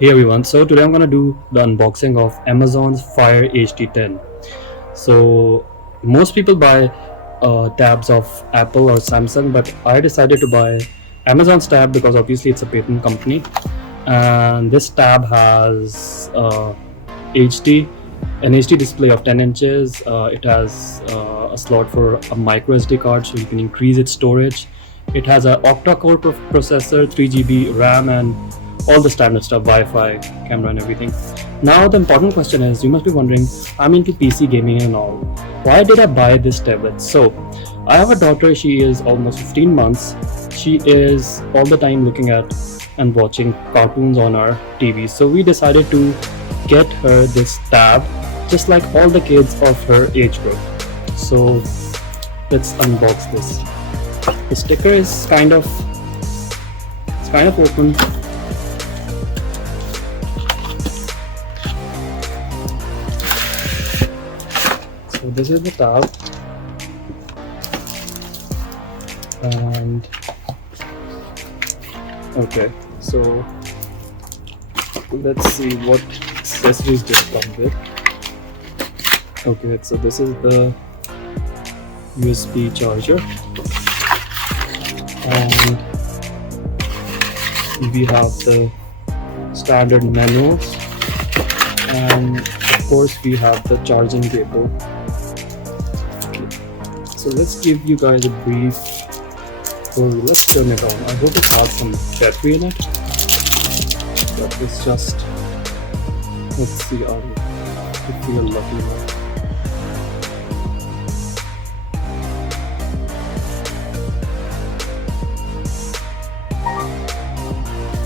Hey everyone, so today I'm gonna do the unboxing of Amazon's Fire HD10. So most people buy tabs of Apple or Samsung, but I decided to buy Amazon's tab because obviously it's a patent company, and this tab has HD, an HD display of 10 inches. It has a slot for a micro SD card, so you can increase its storage. It has an octa-core processor, 3 GB RAM, and all the standard stuff, Wi-Fi, camera, and everything. Now the important question is, you must be wondering, I'm into PC gaming and all. Why did I buy this tablet? So, I have a daughter. She is almost 15 months. She is all the time looking at and watching cartoons on our TV. So we decided to get her this tab, just like all the kids of her age group. So let's unbox this. The sticker is kind of open. So this is the tab, and okay, so let's see what accessories this come with. Okay, so this is the USB charger, and we have the standard manuals, and of course we have the charging cable. So let's give you guys a brief overview. Let's turn it on. I hope it has some battery in it. But it's just, let's see, if we are lucky enough.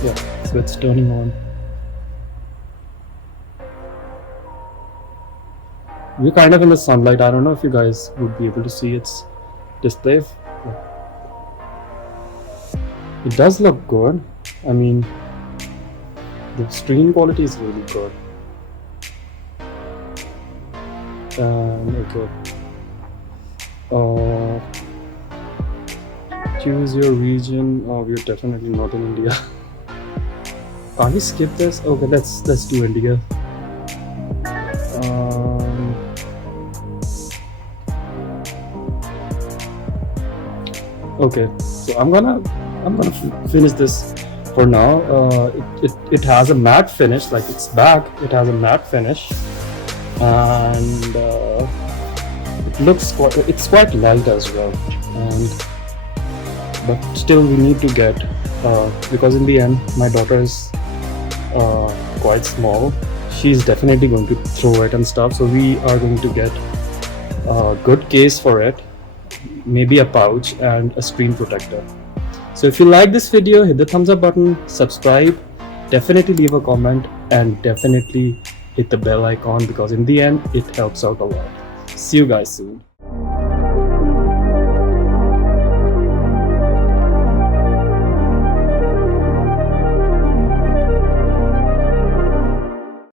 Yeah, so it's turning on. We're kind of in the sunlight. I don't know if you guys would be able to see its display. It does look good. I mean, the screen quality is really good. Okay. Choose your region. Oh, we're definitely not in India. Can we skip this? Okay, let's do India. Okay, so I'm gonna finish this for now. It has a matte finish, like its back. It has a matte finish, and it's quite light as well. But still, we need to get because in the end, my daughter is quite small. She's definitely going to throw it and stuff. So we are going to get a good case for it. Maybe a pouch and a screen protector. So if you like this video, hit the thumbs up button, subscribe, definitely leave a comment, and definitely hit the bell icon because in the end it helps out a lot. See you guys soon.